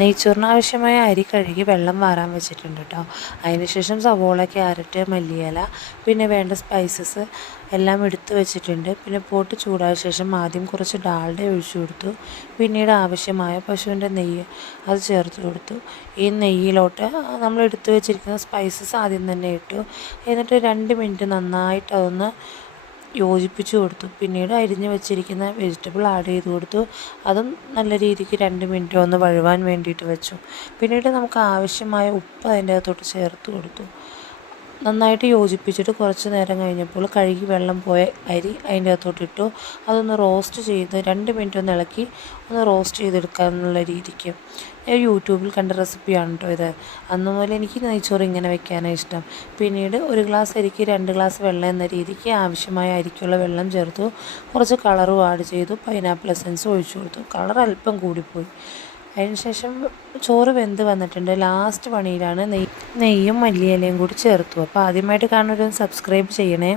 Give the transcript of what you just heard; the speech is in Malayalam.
നെയ്ച്ചോറിന് ആവശ്യമായ അരി കഴുകി വെള്ളം വാരാൻ വെച്ചിട്ടുണ്ട് കേട്ടോ. അതിനുശേഷം സവോള, ക്യാരറ്റ്, മല്ലിയില, പിന്നെ വേണ്ട സ്പൈസസ് എല്ലാം എടുത്ത് വെച്ചിട്ടുണ്ട്. പിന്നെ പോട്ട് ചൂടായ ശേഷം ആദ്യം കുറച്ച് ഡാൽഡ ഒഴിച്ചു കൊടുത്തു. പിന്നീട് ആവശ്യമായ പശുവിൻ്റെ നെയ്യ് അത് ചേർത്ത് കൊടുത്തു. ഈ നെയ്യിലോട്ട് നമ്മൾ എടുത്ത് വെച്ചിരിക്കുന്ന സ്പൈസസ് ആദ്യം തന്നെ ഇട്ടു. എന്നിട്ട് 2 മിനിറ്റ് നന്നായിട്ട് അതൊന്ന് യോജിപ്പിച്ച് കൊടുത്തു. പിന്നീട് അരിഞ്ഞ് വെച്ചിരിക്കുന്ന വെജിറ്റബിൾ ആഡ് ചെയ്ത് കൊടുത്തു. അതും നല്ല രീതിക്ക് 2 മിനിറ്റ് ഒന്ന് വഴുവാൻ വേണ്ടിയിട്ട് വെച്ചു. പിന്നീട് നമുക്ക് ആവശ്യമായ ഉപ്പ് അതിൻ്റെ അകത്തോട്ട് ചേർത്ത് കൊടുത്തു. നന്നായിട്ട് യോജിപ്പിച്ചിട്ട് കുറച്ച് നേരം കഴിഞ്ഞപ്പോൾ കഴുകി വെള്ളം പോയ അരി അതിൻ്റെ അകത്തോട്ട് ഇട്ടു. അതൊന്ന് റോസ്റ്റ് ചെയ്ത് 2 മിനിറ്റ് ഒന്ന് ഇളക്കി ഒന്ന് റോസ്റ്റ് ചെയ്തെടുക്കാമെന്നുള്ള രീതിക്ക്. യൂട്യൂബിൽ കണ്ട റെസിപ്പിയാണ് കേട്ടോ ഇത്. അന്ന് മുതൽ എനിക്ക് നെയ്ച്ചോറ് ഇങ്ങനെ വെക്കാനാണ് ഇഷ്ടം. പിന്നീട് 1 ഗ്ലാസ് അരിക്ക് 2 ഗ്ലാസ് വെള്ളം എന്ന രീതിക്ക് ആവശ്യമായ അരിക്കുള്ള വെള്ളം ചേർത്തു. കുറച്ച് കളറും ആഡ് ചെയ്തു. പൈനാപ്പിൾ എസൻസ് ഒഴിച്ചു കൊടുത്തു. കളർ അല്പം കൂടിപ്പോയി. അതിനുശേഷം ചോറ് വെന്ത് വന്നിട്ടുണ്ട്. ലാസ്റ്റ് പണിയിലാണ് നെയ്യും മല്ലിയിലയും കൂടി ചേർത്തു. അപ്പോൾ ആദ്യമായിട്ട് കാണുന്നവരൊന്ന് സബ്സ്ക്രൈബ് ചെയ്യണേ.